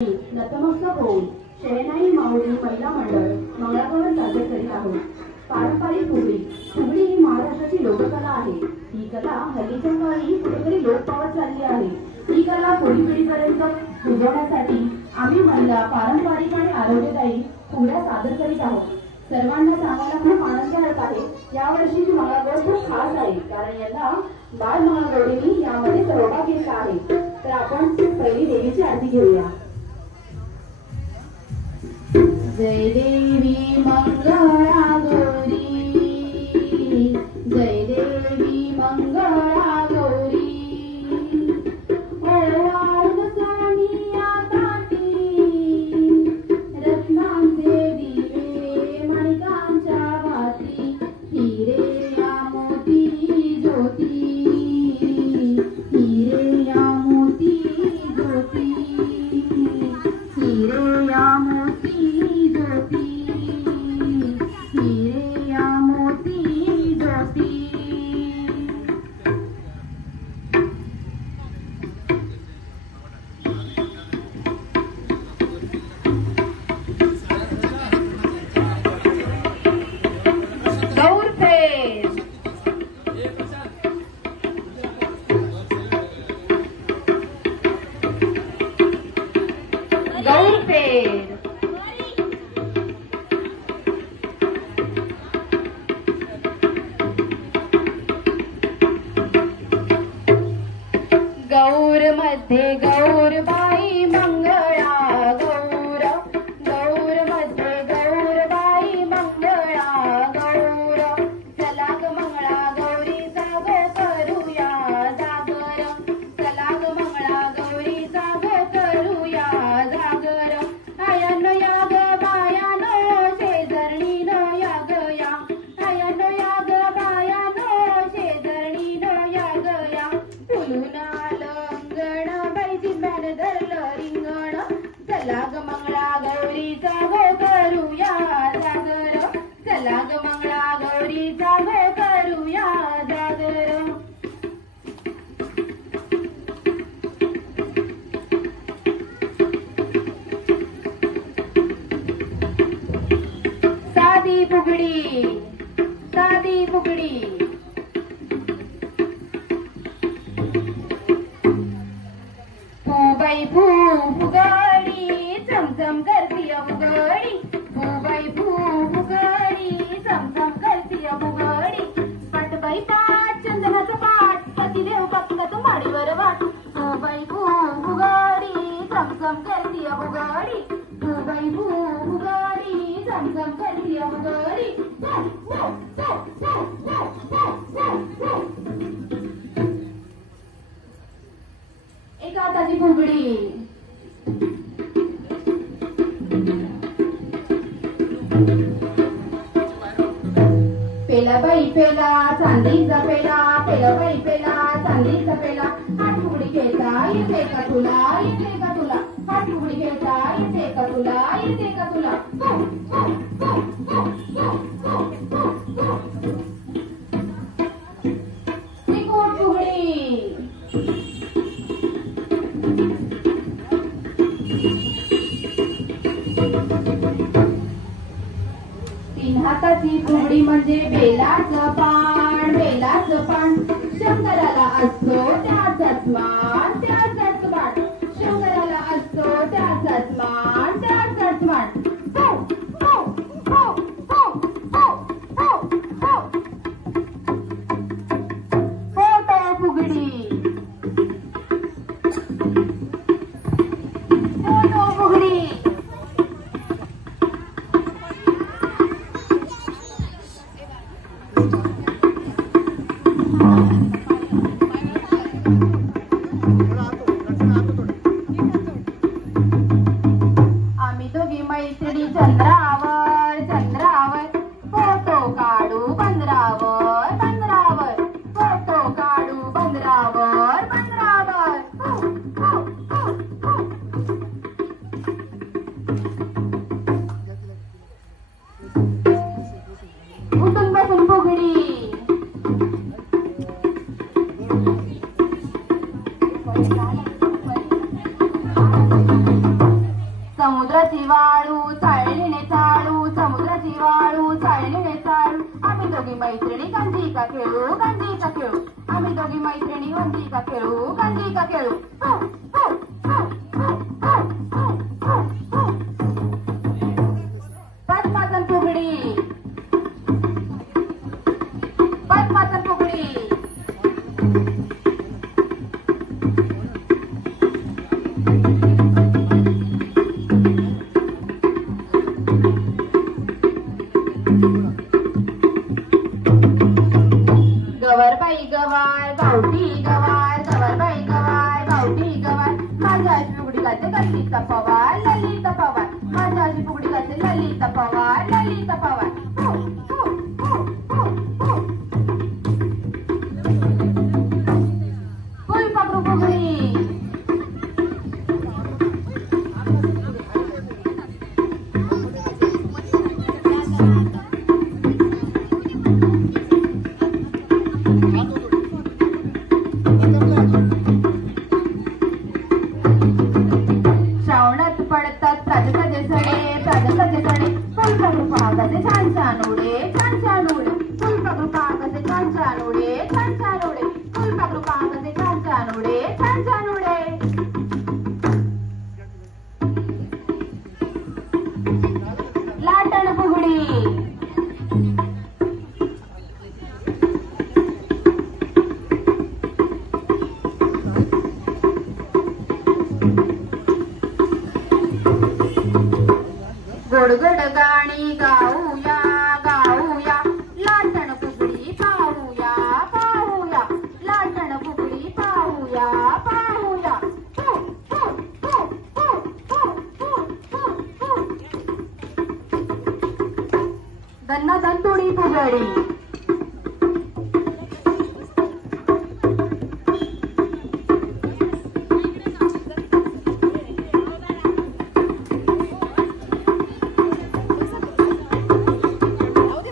नतमस्तक होऊन शहनाई माऊली महिला मंडळ मंगळागौर साजरे करीत आहोत. पारंपरिक फुगडी ही महाराष्ट्राची लोककला आहे. ही कला हल्लीच्या काळी कुठेतरी लोप पावत चालली आहे. ही कला पुढील पिढीपर्यंत रुजवण्यासाठी आम्ही महिला पारंपरिक आणि आरोग्यदायी फुगड्या सादर करीत आहोत. सर्वांना सांगायला खूप आनंद होत आहे. यावर्षीची मंगळागौर खूप खास आहे, कारण यंदा बाळ मंगळागौरींनी यामध्ये सहभाग घेतला आहे. तर आपण पहिली देवीची आरती घेऊया. जय देवी मंगळा गौरी, जय देवी मंगळा गौरी. ओवाळून सोनिया ताटी, रत्नांचे दिवे माणिकांच्या वाती, हिरे या मोती ज्योती, हिरे या मोती ज्योती, हिरे या मोती ज्योती, हिरे या मोती ज्योती. गौरफेर, गौरफेर, गौर मध्ये गौरबाई मंगळा गौर, गौर मध्ये गौरबाई मंगळा गौर. चला ग मंगळा गौरी जाग करूया जागर, चला ग मंगळा गौरी जाग करूया जागर. आयानो या ग बायानो शेजारणीनो या ग या, आयानो या ग बायानो शेजारणीनो या ग या. फुलून आलं बाई जिंब्यान धरलं रिंगण, चला ग मंगळा गौरी जाग करूया जागर, चला ग मंगळा गौरी जाग करूया जागर. साधी फुगडी, साधी फुगडी. फुबाई फुगडी चमचम करती फुगडी, फुबाई फुगडी चमचम करती फुगडी. पाटबाई पाट चंदनाचा पाट, पतिदेव बघतात माडीवर वाट. फुबाई फुगडी चमचम करती फुगडी, फुबाई फुगडी चमचम करती फुगडी. एका हाताची फुगडी. पेला बाई पेला चांदीचा पेला, पेला बाई पेला चांदीचा पेला. हात फुगडी खेळता येते का तुला, येते का तुला. हात फुगडी खेळता येते का तुला, येते का तुला. त्रिकोण फुगडी. तीन हाताची फुगडी म्हणजे बेलाचं पान, बेलाचं पान. शंकराला असतो त्याचाच मान, त्याचाच मान. शंकराला असतो त्याचाच मान, त्याचाच मान. फोटो फुगडी, फोटो फुगडी. समुद्राची वाळू चाळणीने चाळू समुद्राची वाळू चाळणीने चाळू आम्ही दोघी मैत्रिणी गंजी का खेळू गंजी का खेळू आम्ही दोघी मैत्रिणी गंजी का खेळू गंजी का खेळू पद्मासन फुगडी पद्मासन फुगडी गवरबाई गवार गावठी गवार गवरबाई गवार गावठी गवार माझ्या आजी फुगडी गाते ललिता पवार ललिता पवार माझ्या आजी फुगडी गाते ललिता पवार ललिता पवार फुलपाखरू फुगडी श्रावणात पडतात प्राजकाचे सडे फुलपाखरू पागाचे छान छान उडे फुलपाखरू पागाचे छान छान उडे फुलपाखरू पागाचे छान छान उडे लाटण फुगडी गोडगड गाणी गाऊया गाऊया लाटण फुगडी पाहूया पाहूया लाटण फुगडी पाहूया पाहूया गन्ना दंतुडी फुगडी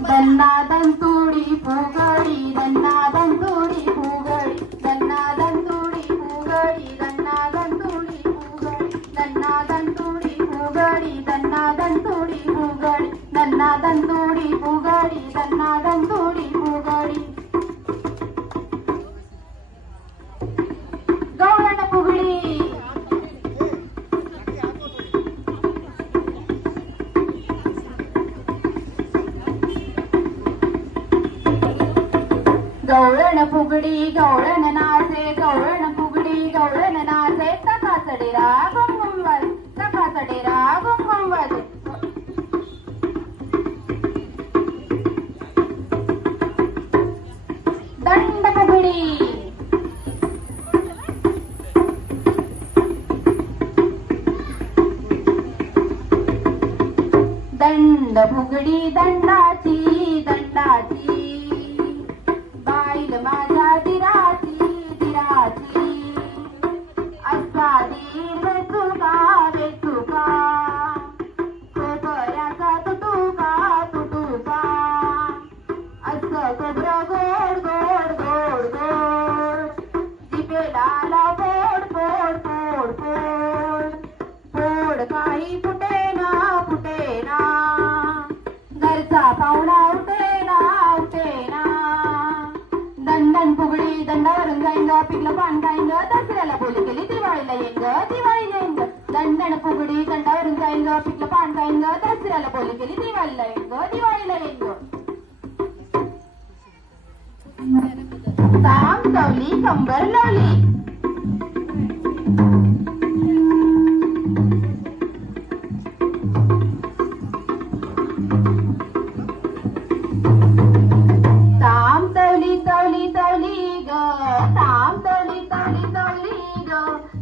दन्ना दंतुडी फुगडी दन्ना दंतुडी फुगडी दन्ना दंतुडी फुगडी दन्ना दंतुडी फुगडी दन्ना दंतुडी फुगडी दन्ना दंतुडी फुगडी दन्ना दंतुडी फुगडी दन्ना दंतुडी फुगडी गवळण फुगडी गवळण फुगडी गवळण नाचे गवळण फुगडी गवळण नाचे तकाच डेरा घुम घुम वाजे तकाच डेरा घुम घुम वाजे दंड फुगडी दंड फुगडी दंडाची बाईल माझ्या दिराची असा दीर वेचुका खोबऱ्याचा तुटुका असं खोबरं गोड गोड गोड गोड जिभेला फोड फोड फोड फोड फोड काही फुटेना घरचा पाहुणा उठेना दंडन फुगडी दंडावरून जाईन ग पिकलं पान खाईन ग दसऱ्याला बोली केली दिवाळीला येईन ग दंडन फुगडी दंडावरून जाईन ग पिकलं पान खाईन ग दसऱ्याला बोली केली दिवाळीला येईन ग ताम चवली कंबर लावली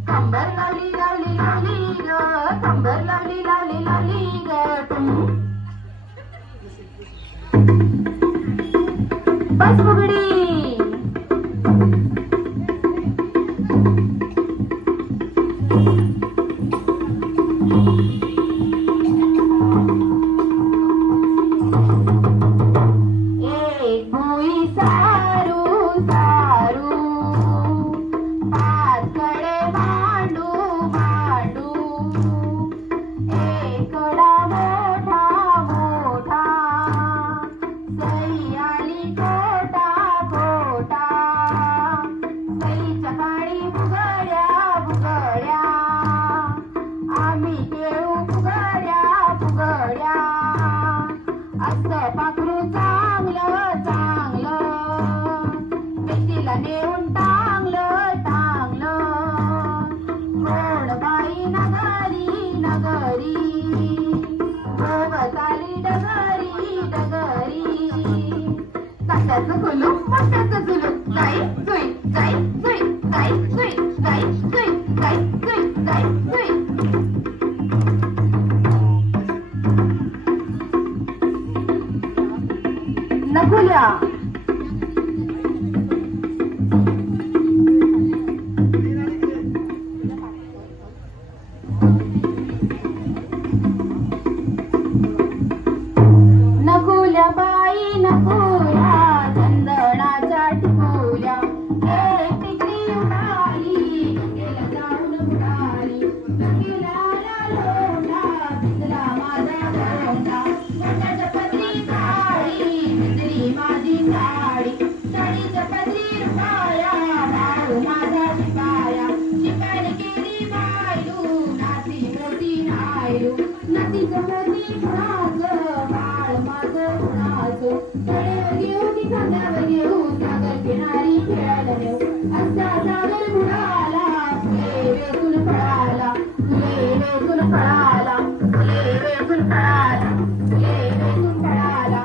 कंबर लावली ग कंबर लावली ग बस फुगडी एक नारी खेळू फुगड्या फुगड्या असं पाखरू चांगलं चांगलं मिशीला नेऊन टांगलं टांगलं कोण बाई नगरी नगरी गोवताली डगरी डगरी काट्याचं कुलूप मोठ्याचं जुलूप गाई जुई गाई जुई गाई जुई गाई जुई गाई जुई गाई जुई नकुल्या नकुल्या बाई नकुल्या चंदनाच्या टिकुल्या एक टिकली उडाली गेला जाऊन उडाली नकुल्याला लोंढा भिजला माझा लोंढा मोठ्याच्या पदरी काळी भिजली माझी साडी साडीच्या पदरी रुपाया भाऊ माझा शिपाया शिपायाने केली बायलू नाती मोठी नायलू नातीचं मोठी कुणाचं बाळ माझं कुणाचं कडेवर घेऊन खांद्यावर घेऊन सागर किनारी खेळायला नेऊ असा सागर बुडाला फुले वेचून फळाला फुले वेचून फळाला फुले वेचून फळाला फुले वेचून फळाला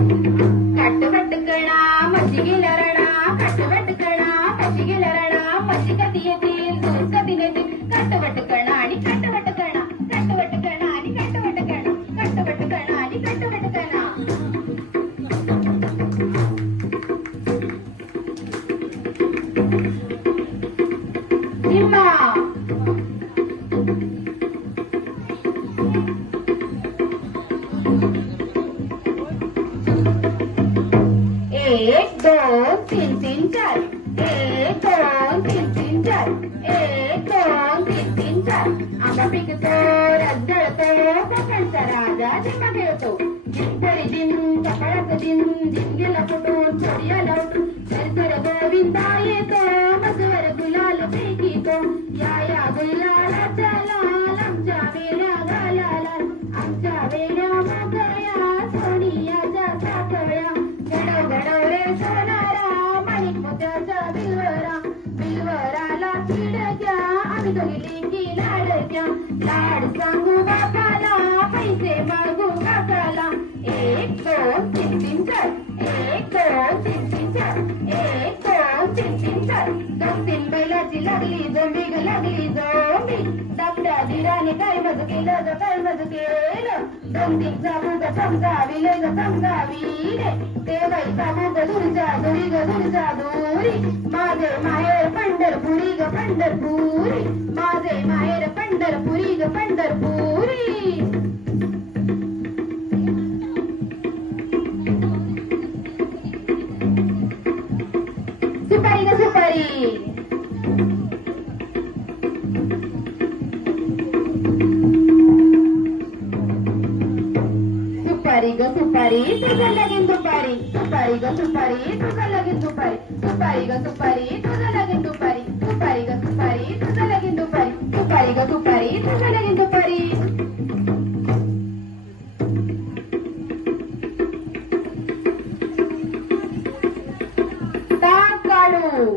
कटकट करा म्हशी गेल्या रणा काटवट करणा म्हशी गेल्या रणा म्हशी कधी येतील दूध कधी नेतील काटवट करणा आणि काटवट करणा काटवट करणा आणि काटवट करणा काटवट करणा आणि काटवट करणा एक दोन तीन तीन चार एक दोन तीन तीन चार एक दोन तीन तीन चार आंबा पिकतो रस जळतो कोकणचा राजा झेंडा खेळतो जिंतरी जिन कपाळाचं जिन जिन गेला फुटून चोरी आला उठून सरसर गोविंदा येतो मजवर गुलाल फेकीतो या गुलालाच्या लाल आमच्या वेड्या गालाला आमच्या वेड्या मोकळ्या सोनियाच्या साखळ्या घडव घडव रे सोनारा माणिक मोत्याचा बिलवरा बिलवराला खिडक्या आम्ही दोघी लेकी लाडक्या लाड सांगू बापाला पैसे मागू काकाला एक दोन तीन तीन चार एक दोन तीन तीन चार एक दोन तीन तीन चार दोन तीन बैलाची लागली जोंबी ग लागली जोंबी धाकट्या धीराने काय मज केलं ग काय मज केलं दोन तीन चाबू ग समजावी लय ग समजावी रे ते बाई चाबू ग दुरच्या दुरी ग दुरच्या दुरी माझे माहेर पंढरपुरी ग पंढरपुरी माझे माहेर पंढरपुरी ग पंढरपुरी सुपारी ग सुपारी सुपारी ग सुपारी तुझं लगीन दुपारी सुपारी ग सुपारी तुझं लगीन दुपारी सुपारी ग सुपारी तुझं लगीन दुपारी सुपारी ग सुपारी तुझं लगीन दुपारी सुपारी ग सुपारी तुझं लगीन दुपारी टाक काढू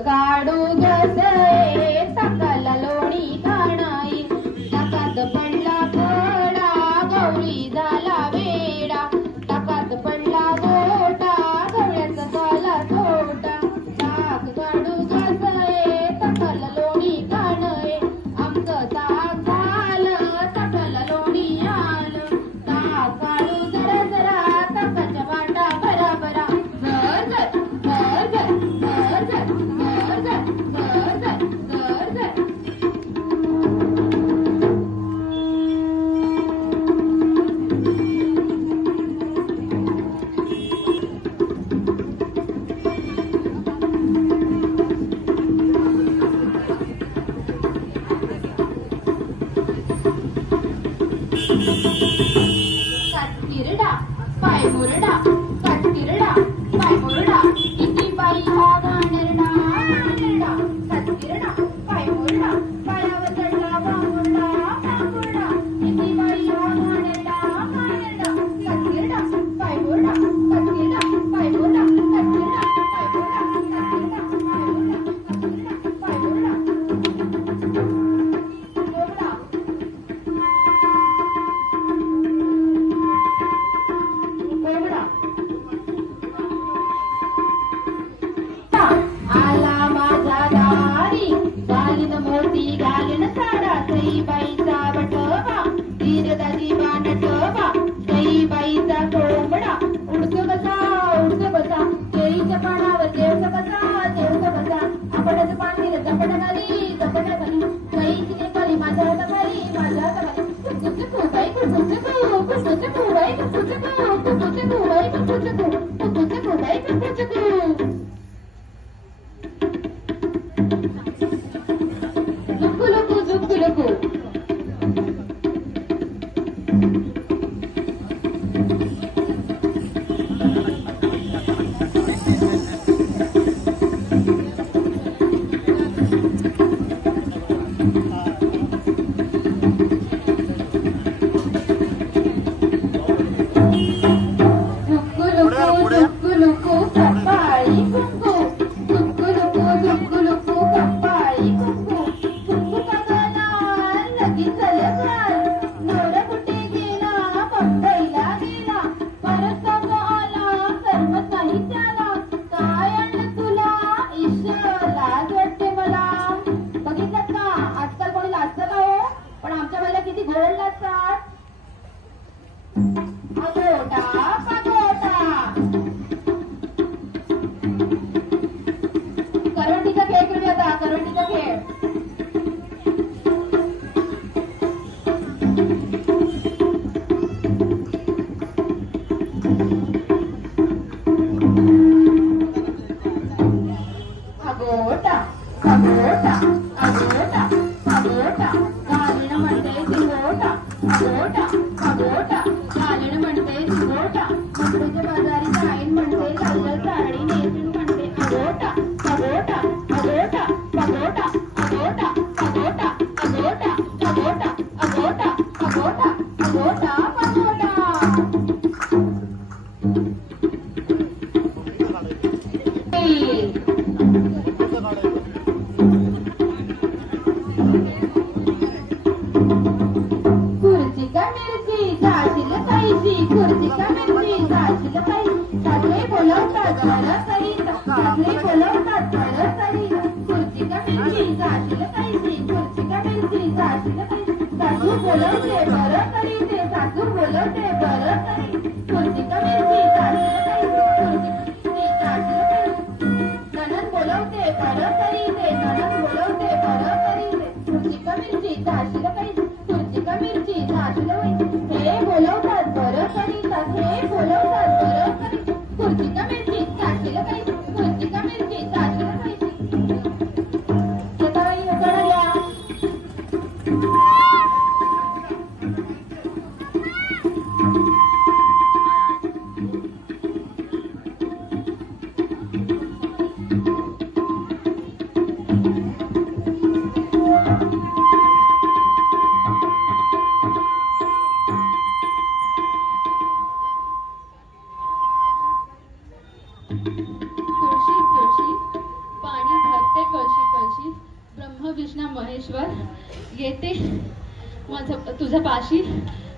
काढू घसे टाकाला लोणी कानाई टाकात पडला थोडा गवळी झाला वेडा टाकात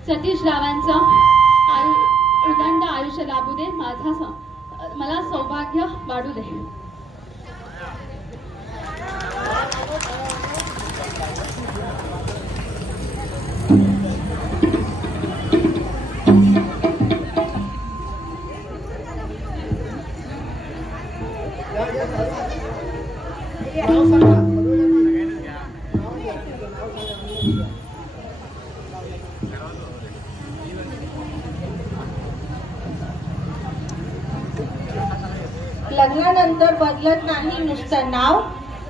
सतीश रावांचं उदंड आयुष्य लाभू दे, मला सौभाग्य वाढू दे. लग्नानंतर बदलत नाही नुसतं नाव,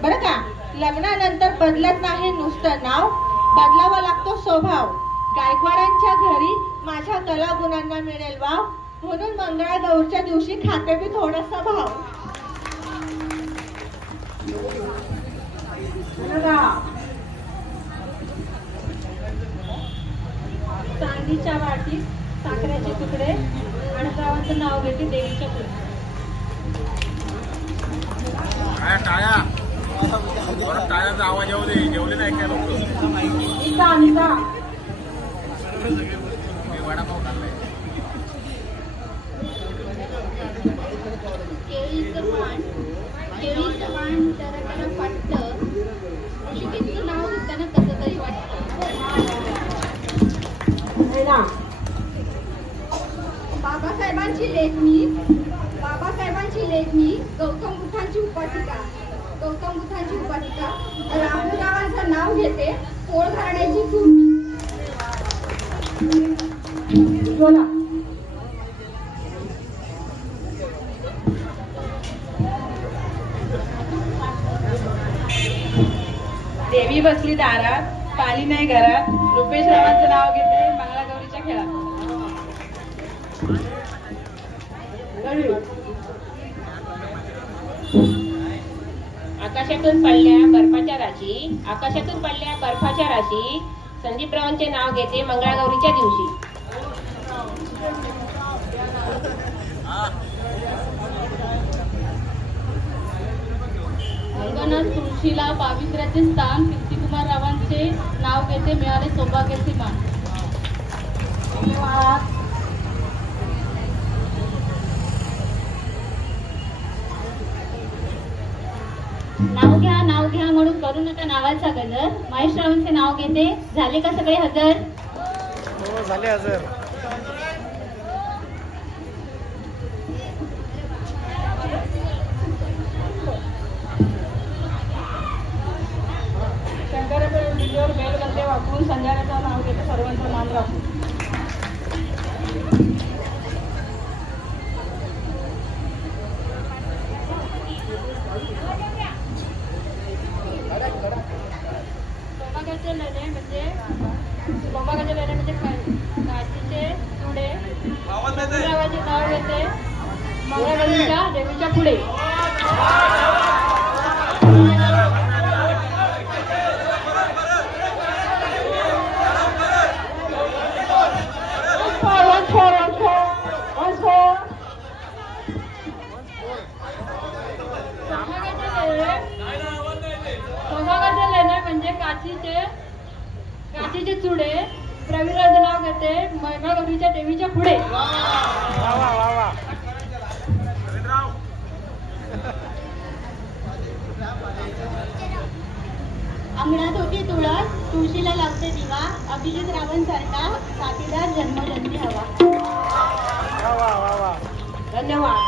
बरं का? लग्नानंतर बदलत नाही नुसतं नाव, बदलावा लागतो स्वभाव. गायकवाडांच्या घरी माझ्या कलागुणांना मिळेल वाव, म्हणून मंगळागौरच्या दिवशी खाते मी थोडासा भाव. चांदीच्या वाटीत साखरेचे तुकडे, अणकावाचं नाव घेते देवीच्या पुढे. टाळ्याचा आवाज येऊ दे, जेवले नाही काय लोक. वडापाव खाल्लाय. केळीचं पान जरा पटतं, ऋषिकेशचं नाव घेताना कसं तरी वाटतं. बाबासाहेबांची लेखणी गौतम बुद्धांची उपासिका रामूरावांचं नाव घेते, पोळ घालण्याची सूट. बसली दारात, पाली नाही घरात. रुपेश रावांचं नाव घेते मंगळागौरीच्या खेळात. आकाशातून पडल्या बर्फाच्या राशी, आकाशातून पडल्या बर्फाच्या राशी. संदीपरावांचे नाव घेते मंगळागौरीच्या दिवशी. अंगणात तुळशीला पावित्र्याचे स्थान, कीर्तिकुमार रावांचे नाव घेते मिळाले सौभाग्याचे मान. धन्यवाद. नाव घ्या म्हणून करू नका नावाचा गजर. महेश रावांचे नाव घेते. झाले का सगळे हजर? हो झाले हजर. शंकराच्या डीजेवर बेल गल्ले वापरून संध्याकाळचं नाव घेते सर्वांचं मान राखून. सौभाग्याचे लेणे म्हणजे काचीचे चुडे. रावाचे नाव घेते मंगळागौरीच्या देवीच्या पुढे. सौभाग्याचे लेणे म्हणजे काचीचे चुडे. प्रवीणरावांचे नाव घेते मंगळागौरीच्या देवीच्या पुढे. अंगणात होती तुळस, तुळशीला लागते दिवा. अभिजित रावांसारखा साथीदार जन्मजन्मी हवा. धन्यवाद.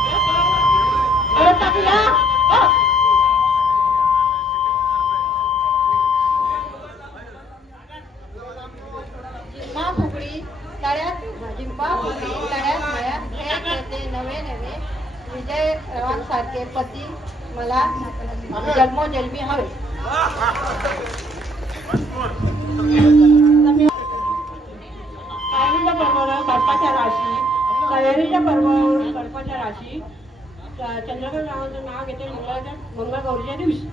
जिंबा फुगडी तळ्यात मळ्यात खेळ खेळते नवे नवे. विजय रावांसारखे पती मला जन्मोजन्मी हवे. कायरीच्या पर्वावर बर्फाच्या राशी, तयारीच्या पर्वावर बर्फाच्या राशी. चंद्रकांत रावांचं नाव घेते मंगळगौरीच्या दिवशी.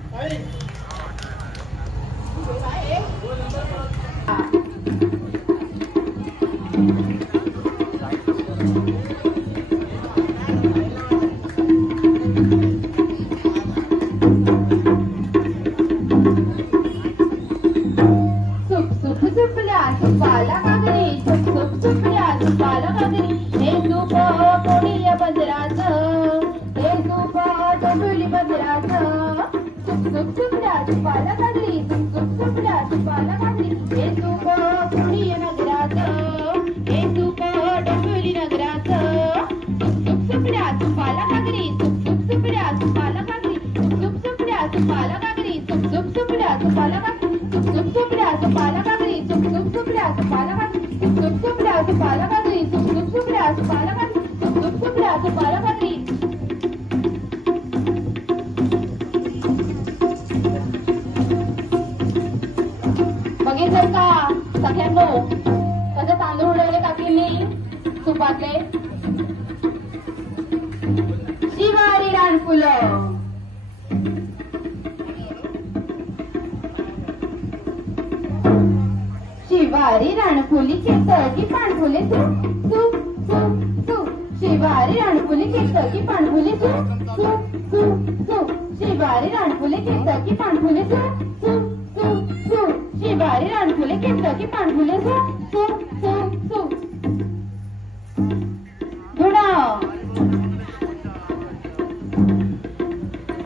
बघितलं का सगळ्यांनो कसं तांदूळ उडवले काकींनी तुपातले. शिवारी रानफुलं शिवारी रानफुली केतकी पाणफुले तू तू तू तू. शिवारी रानफुली केतकी पाणफुले तू तू तू तू. शिवारी रानफुले केतकी पाणफुले तू तू तू तू. शिवारी रानफुले केतकी पाणफुले तू तू तू तू. धुणा.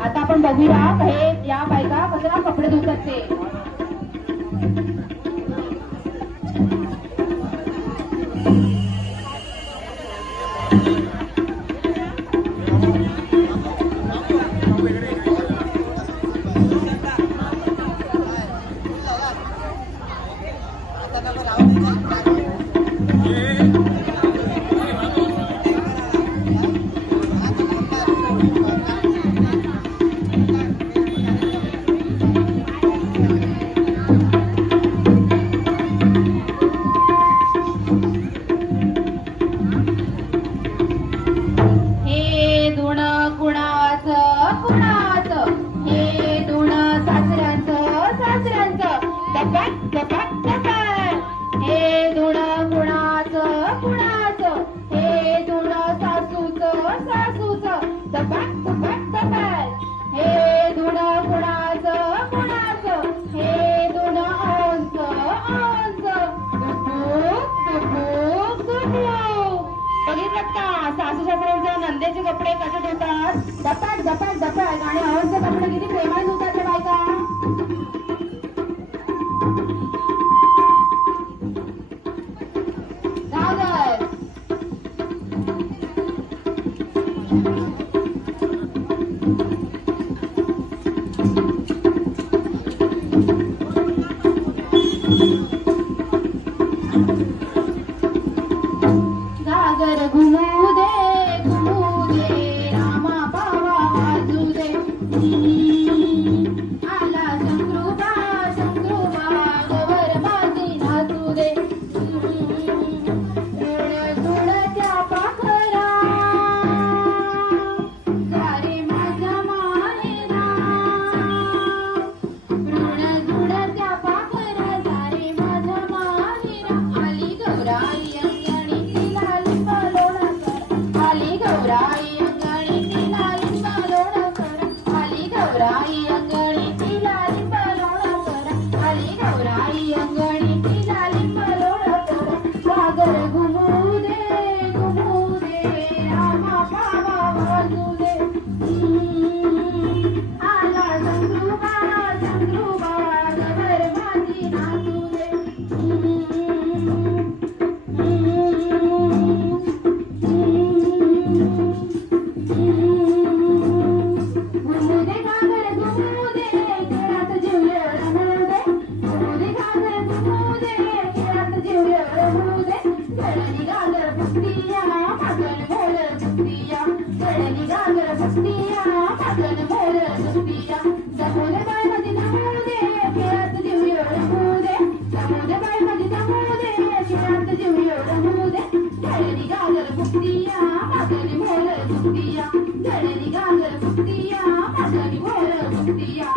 आता आपण बघूया हे या बायका कसं कपडे धुतात ते. कपडे कसे धुतात? दपाट दपाट दपाट. आणि आवडते कपडे किती प्रेमाने धुतात रे बायका. घागर घागर घुमू दे रामा पावा वाजू दे. आला शंकरूबा गवर माझी नाचू दे. जुळत्या पाखरा सारे माझ्या माहेरा. ऋण जुळत्या पाखरा सारे माझ्या माहेरा. आली गौराई अंगणी तिला लिंब लोणं कर. आली गौराई अंगणी तिला लिंब लोणं कर. आली गौराई अंगणी तिला लिंब लोणं कर. आली गौराई अंगणी तिला लिंब लोणं कर. घागर घुमू दे रामा पावा वाजू दे. आला शंकरूबा गवर माझी नाचू दे. घुमू दे घागर घुमू दे खेळात जीव रमू दे. घुमू दे घागर घुमू दे खेळात जीव रमू दे. गडनी घागर फुटतिया पागल मोर फुटतिया. गडनी घागर फुटतिया पागल मोर फुटतिया. जमू दे बाय माझी जमू दे खेळात जीव रमू दे. जमू दे बाय माझी जमू दे खेळात जीव रमू दे. गडनी घागर फुटतिया पागल मोर फुटतिया. गडनी घागर फुटतिया पागल मोर फुटतिया.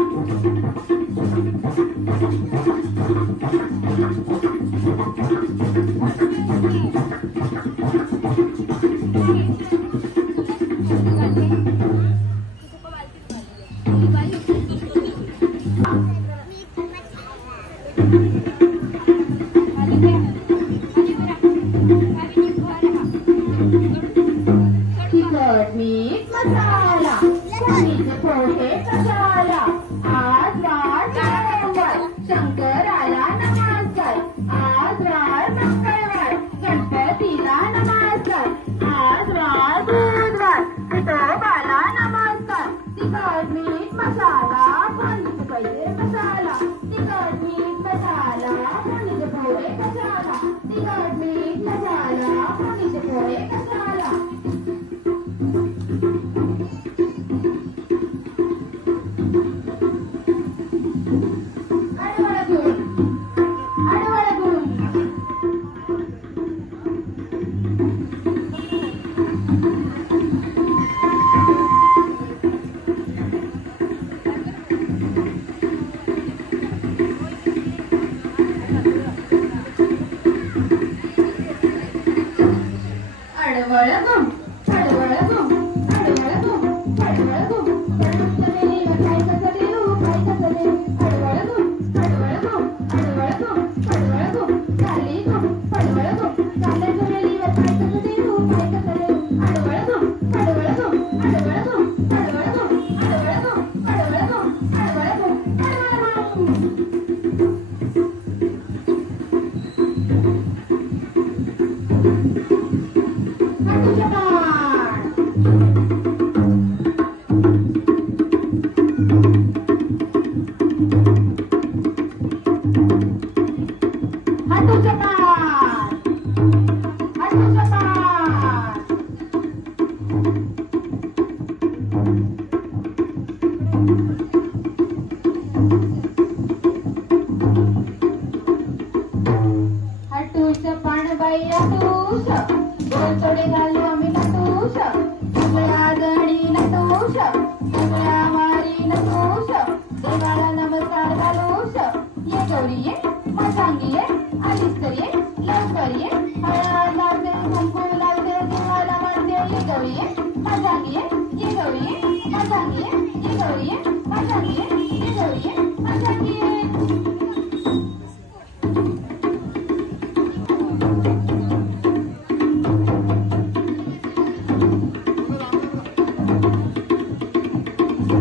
तिखट मीठ मसाला कोणीचे पोहे कशाला. आज वार मंगळवार शंकराला नमस्कार. आज वार मंगळवार गणपतीला नमस्कार. आज वार बुधवार विठोबाला नमस्कार. तिखट मीठ मसाला कोणीचे पैसे कशाला. तिखट मीठ मसाला कोणीचे पोहे कशाला. तिखट मीठ मसाला कोणीचे पोहे कशाला. अडवळगुम अडवळगुम अडवळगुम अडवळगुम. चमेलीवर काय कसं देऊ काय कसं देऊ. अडवळगुम अडवळगुम अडवळगुम अडवळगुम. चाली गुम अडवळगुम चालल्या चमेलीवर काय कसं देऊ काय कसं देऊ. अडवळगुम अडवळगुम अडवळगुम अडवळगुम अडवळगुम अडवळगुम अडवळगुम अडवळगुम.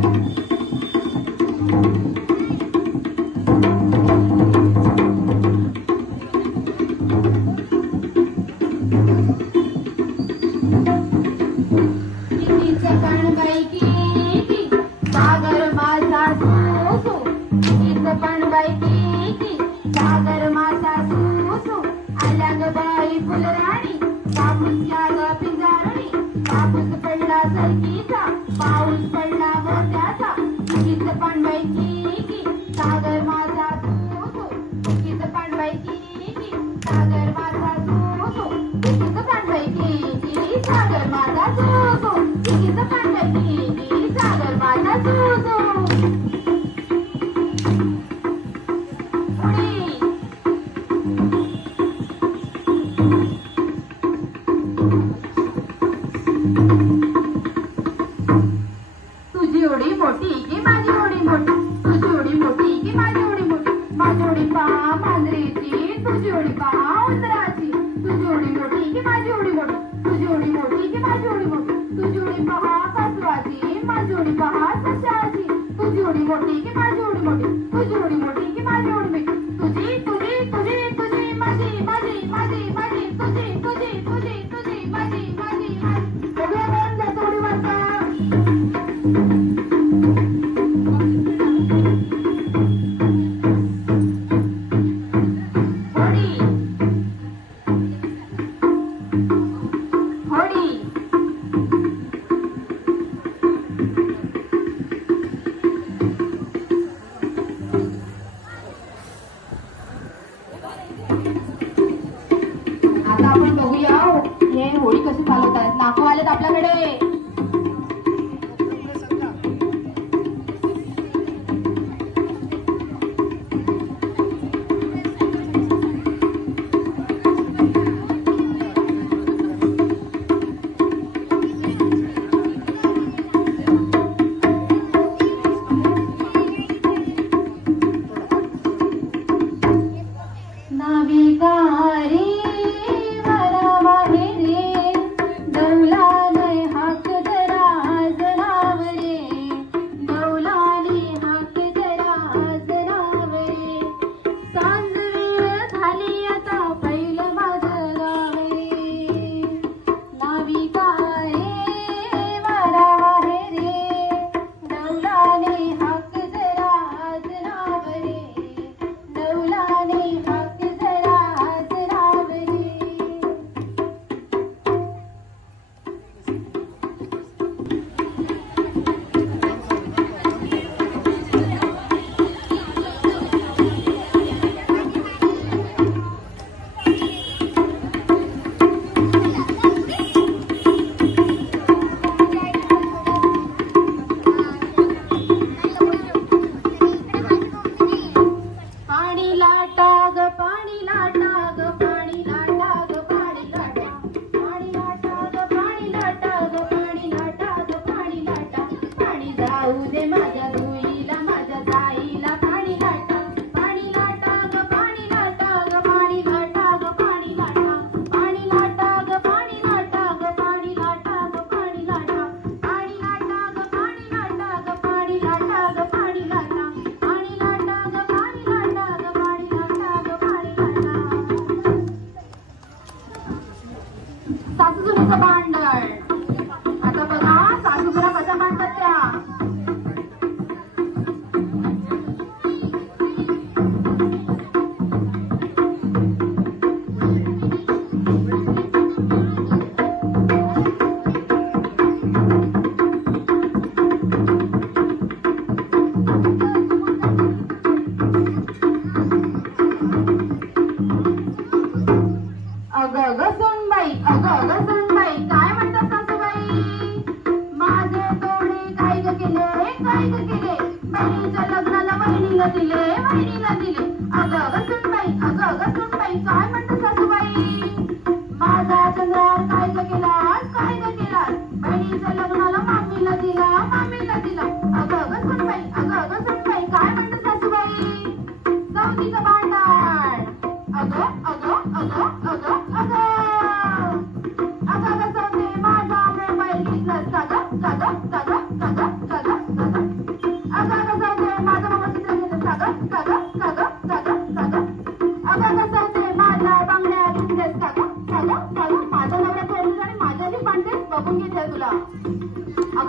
माझा मोबाईल घेतला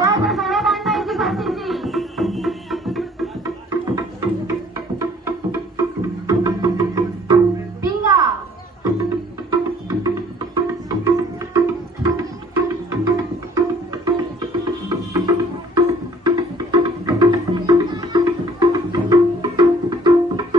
दुधाचं सगळं बांधायची पट्टीची. पिंगा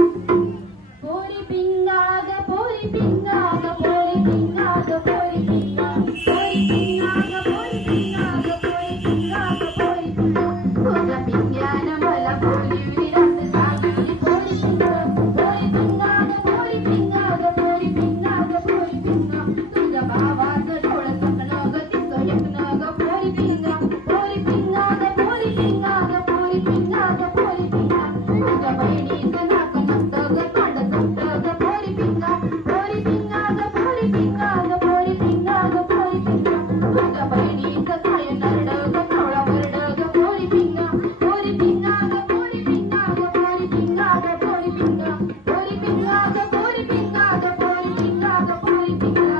पोरी पिंगा ग पोरी पिंगा ग पोरी पिंगा ग पोरी पिंगा पोरी पिंगा ग पोरी पिंगा ग पोरी पिंगा ग पोरी पिंगा तुझ्या पिंग्यानं मला बोली विरात लागली पोरी पिंगा ग पोरी पिंगा ग पोरी पिंगा ग पोरी पिंगा तुझ्या भावाचं डोळं सकणं ग तिचं एकणं ग पोरी पिंगा ग पोरी पिंगा ग पोरी पिंगा ग पोरी पिंगा ग पोरी पिंगा तुझ्या बहिणीचं नाक नसतं ग तोंड तुटतं ग पोरी पिंगा ग पोरी पिंगा ग पोरी पिंगा ग पोरी पिंगा तुझ्या बहिणीचं काय नरडं ग कावळा वरडं ग पोरी पिंगा ग पोरी पिंगा ग पोरी पिंगा ग पोरी पिंगा ग पोरी पिंगा ग पोरी पिंगा ग पोरी पिंगा ग पोरी पिंगा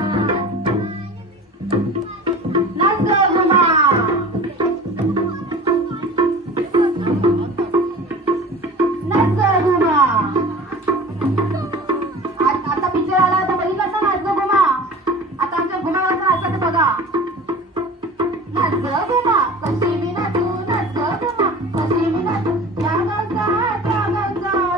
नाच ग घुमा नाच ग घुमा आता पिक्चर आला होता बघितला ना नाच ग घुमा आता आमच्या घुमावरचा नाचाचं बघा नाच ग घुमा कशी मी नाचू नाच ग घुमा कशी मी नाचू त्या गावचा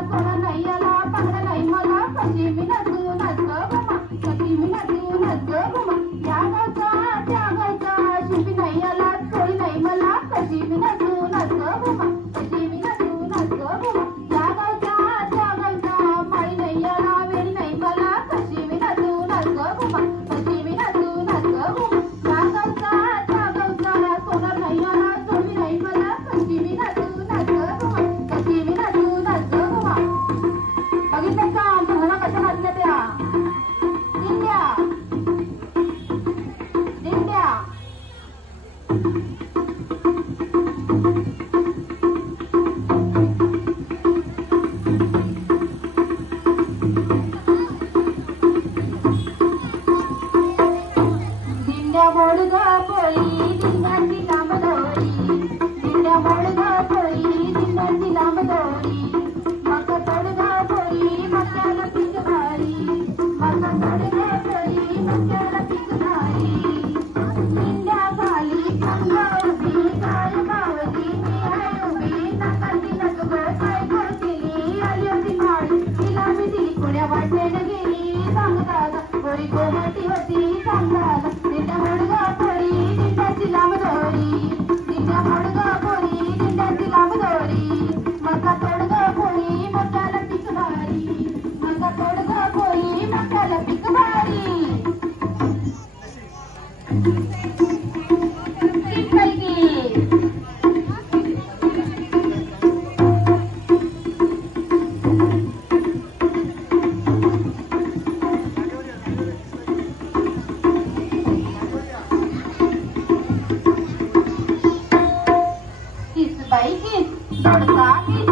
सोना नाही आला पांगडा नाही मला कशी मी नाचू नाच ग घुमा कशी मी नाचू नाच ग घुमा त्या गावचा शिंपी नाही आला चोळी नाही मला कशी मी नाचू नाच ग घुमा कशी मी नाचू नाच ग घुमा त्या गावचा माळी नाही आला वेळी नाही मला कशी मी नाचू नाच ग घुमा कशी मी नाचू नाच ग घुमा त्या गावचा सोनार नाही आला चोळी नाही मला कशी मी नाचू नाच ग घुमा कशी मी नाचू नाच ग घुमा बघितलं का आमच्या घरा कशा नाचल्या त्या दिंड्या दिंड्या दिंड्या मोड ग पोळी दिंड्यांची लांब दोरी दिंड्या मोड ग पोळी दिंड्यांची लांब दोरी मग तोड ग पोळी मक्याला पीक भारी मग तोड ग पोळी मक्याला पीक भारी दिंड्या खाली गंगा उभी काय मावली मी आहे उभी नाकाची नक ग काय करतेली आली होती माळी तिला मी दिली कुण्या वाटेनं गेली सांग दादा पोळी कोमटी होती सांग दादा दिंड्या मोड ग पोळी दिंड्याची लांब दोरी दिंड्या मोड ग पोळी दिंड्याची लांब दोरी मका तोड ग पोळी मक्याला पीक भारी मका तोड ग पोळी मक्याला पीक भारी किस बाई किस, दोडका किस,